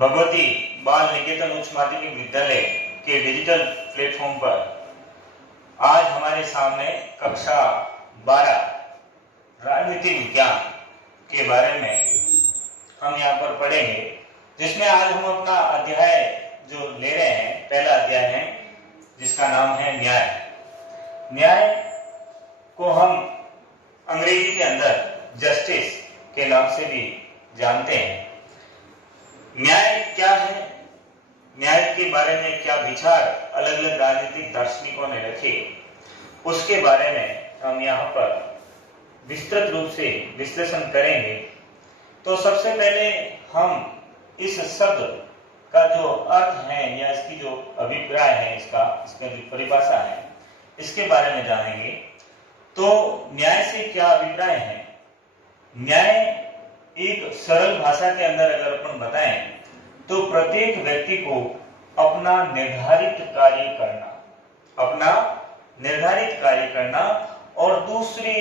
भगवती बाल निकेतन उच्च माध्यमिक विद्यालय के डिजिटल प्लेटफॉर्म पर आज हमारे सामने कक्षा 12 राजनीति विज्ञान के बारे में हम यहाँ पर पढ़ेंगे, जिसमें आज हम अपना अध्याय जो ले रहे हैं, पहला अध्याय है जिसका नाम है न्याय। न्याय को हम अंग्रेजी के अंदर जस्टिस के नाम से भी जानते हैं। न्याय क्या है, न्याय के बारे में क्या विचार अलग अलग राजनीतिक दार्शनिकों ने रखे, उसके बारे में हम यहाँ पर विस्तृत रूप से विश्लेषण करेंगे। तो सबसे पहले हम इस शब्द का जो अर्थ है या इसकी जो अभिप्राय है, इसमें जो परिभाषा है, इसके बारे में जानेंगे। तो न्याय से क्या अभिप्राय है? न्याय एक सरल भाषा के अंदर अगर अपन बताएं तो प्रत्येक व्यक्ति को अपना निर्धारित कार्य करना और दूसरे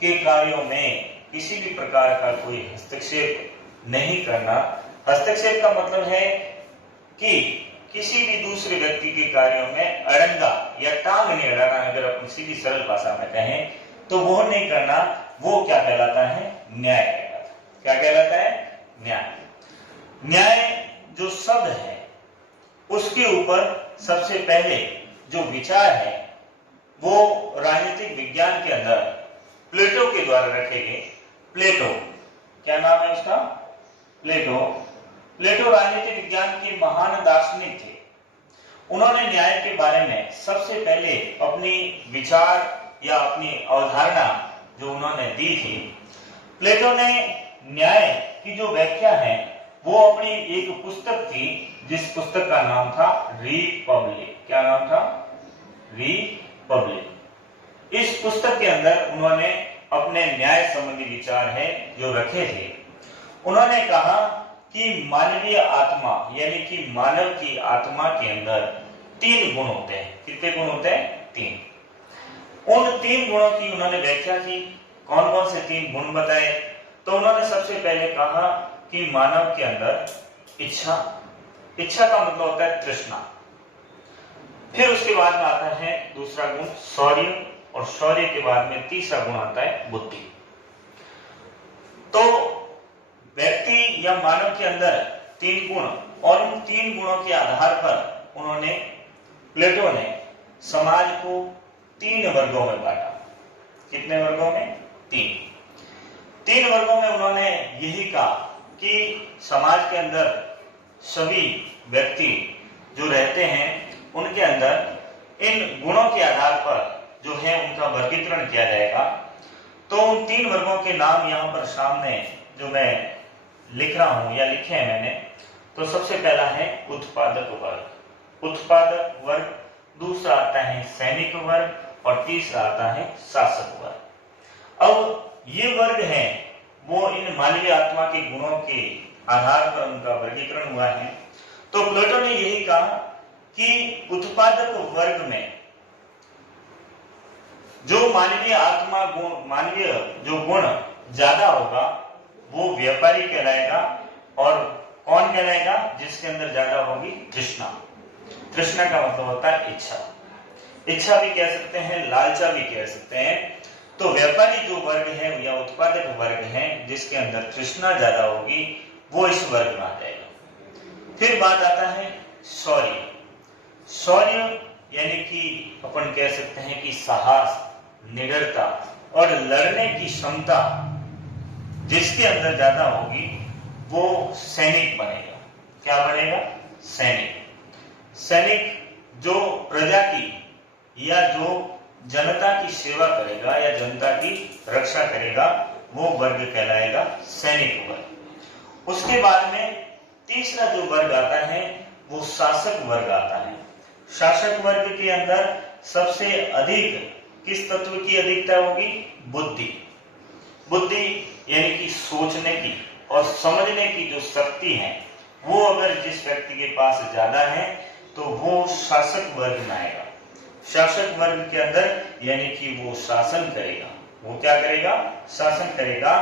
के कार्यों में किसी भी प्रकार का कोई हस्तक्षेप नहीं करना। हस्तक्षेप का मतलब है कि किसी भी दूसरे व्यक्ति के कार्यों में अड़ंगा या टांग नहीं अड़ाना। अगर अपन सीधी सरल भाषा में कहें तो वो नहीं करना, वो क्या कहलाता है? न्याय कहलाता है। क्या कहलाता है? न्याय। न्याय जो शब्द है उसके ऊपर सबसे पहले जो विचार है वो राजनीतिक विज्ञान के अंदर प्लेटो के द्वारा रखे गए। प्लेटो, क्या नाम है उसका? प्लेटो राजनीतिक विज्ञान के महान दार्शनिक थे। उन्होंने न्याय के बारे में सबसे पहले अपनी विचार या अपनी अवधारणा जो उन्होंने दी थी। प्लेटो ने न्याय की जो व्याख्या है वो अपनी एक पुस्तक थी, जिस पुस्तक का नाम था रिपब्लिक। क्या नाम था? रिपब्लिक। इस पुस्तक के अंदर उन्होंने अपने न्याय संबंधी विचार है जो रखे थे। उन्होंने कहा कि मानवीय आत्मा यानी कि मानव की आत्मा के अंदर 3 गुण होते हैं। कितने गुण होते हैं? 3। उन 3 गुणों की उन्होंने व्याख्या की। कौन कौन से 3 गुण बताए? तो उन्होंने सबसे पहले कहा कि मानव के अंदर इच्छा का मतलब होता है तृष्णा। फिर उसके बाद में आता है दूसरा गुण शौर्य, और शौर्य के बाद में तीसरा गुण आता है बुद्धि। तो व्यक्ति या मानव के अंदर 3 गुण, और उन 3 गुणों के आधार पर उन्होंने, प्लेटो ने समाज को 3 वर्गों में बांटा। कितने वर्गों में? 3 वर्गों में उन्होंने यही कहा कि समाज के अंदर सभी व्यक्ति जो रहते हैं उनके अंदर इन गुणों के आधार पर जो है उनका वर्गीकरण किया जाएगा। तो उन 3 वर्गों के नाम यहाँ पर सामने जो मैं लिख रहा हूं या लिखे हैं मैंने। तो सबसे पहला है उत्पादक वर्ग, दूसरा आता है सैनिक वर्ग, और तीसरा आता है शासक वर्ग। अब ये वर्ग है वो इन मानवीय आत्मा के गुणों के आधार पर उनका वर्गीकरण हुआ है। तो प्लेटो ने यही कहा कि उत्पादक वर्ग में जो मानवीय जो गुण ज्यादा होगा वो व्यापारी कहलाएगा। और कौन कहलाएगा? जिसके अंदर ज्यादा होगी तृष्णा का मतलब होता है इच्छा भी कह सकते हैं, लालचा भी कह सकते हैं। तो व्यापारी जो वर्ग है या उत्पादक वर्ग है जिसके अंदर तृष्णा ज्यादा होगी वो इस वर्ग में आ जाएगा। फिर बात आता है शौर्य यानी कि अपन कह सकते हैं कि साहस, निडरता और लड़ने की क्षमता जिसके अंदर ज्यादा होगी वो सैनिक बनेगा। क्या बनेगा? सैनिक जो प्रजा की या जो जनता की सेवा करेगा या जनता की रक्षा करेगा वो वर्ग कहलाएगा सैनिक वर्ग। उसके बाद में तीसरा जो वर्ग आता है वो शासक वर्ग आता है। शासक वर्ग के अंदर सबसे अधिक किस तत्व की अधिकता होगी? बुद्धि यानी कि सोचने की और समझने की जो शक्ति है वो अगर जिस व्यक्ति के पास ज्यादा है तो वो शासक वर्ग में आएगा। शासक वर्ग के अंदर यानी कि वो शासन करेगा। वो क्या करेगा? शासन करेगा।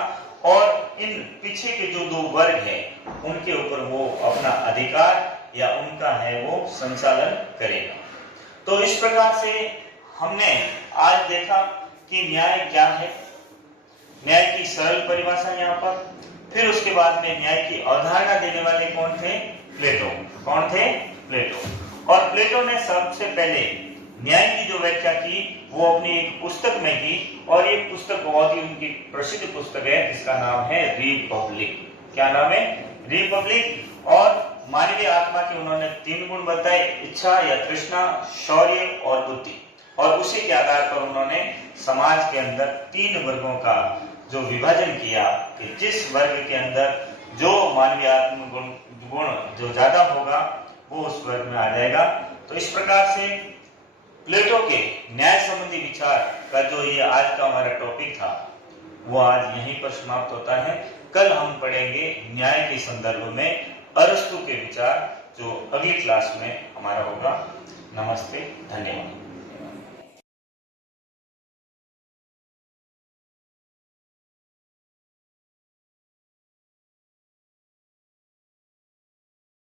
और इन पीछे के जो 2 वर्ग हैं उनके ऊपर वो अपना अधिकार या उनका है वो संचालन करेगा। तो इस प्रकार से हमने आज देखा कि न्याय क्या है, न्याय की सरल परिभाषा यहाँ पर, फिर उसके बाद में न्याय की अवधारणा देने वाले कौन थे? प्लेटो। कौन थे? प्लेटो। और प्लेटो ने सबसे पहले न्याय की जो व्याख्या की वो अपनी एक पुस्तक में की, और ये पुस्तक बहुत ही उनकी प्रसिद्ध पुस्तक है जिसका नाम है रिपब्लिक। क्या नाम है? रिपब्लिक। और मानवीय आत्मा के उन्होंने 3 गुण बताए, इच्छा या तृष्णा, शौर्य और बुद्धि, और उसी के आधार पर उन्होंने समाज के अंदर 3 वर्गों का जो विभाजन किया कि जिस वर्ग के अंदर जो मानवीय आत्म गुण जो ज्यादा होगा वो उस वर्ग में आ जाएगा। तो इस प्रकार से प्लेटो के न्याय संबंधी विचार का जो ये आज का हमारा टॉपिक था वो आज यहीं पर समाप्त होता है। कल हम पढ़ेंगे न्याय के संदर्भ में अरस्तु के विचार, जो अगली क्लास में हमारा होगा। नमस्ते, धन्यवाद।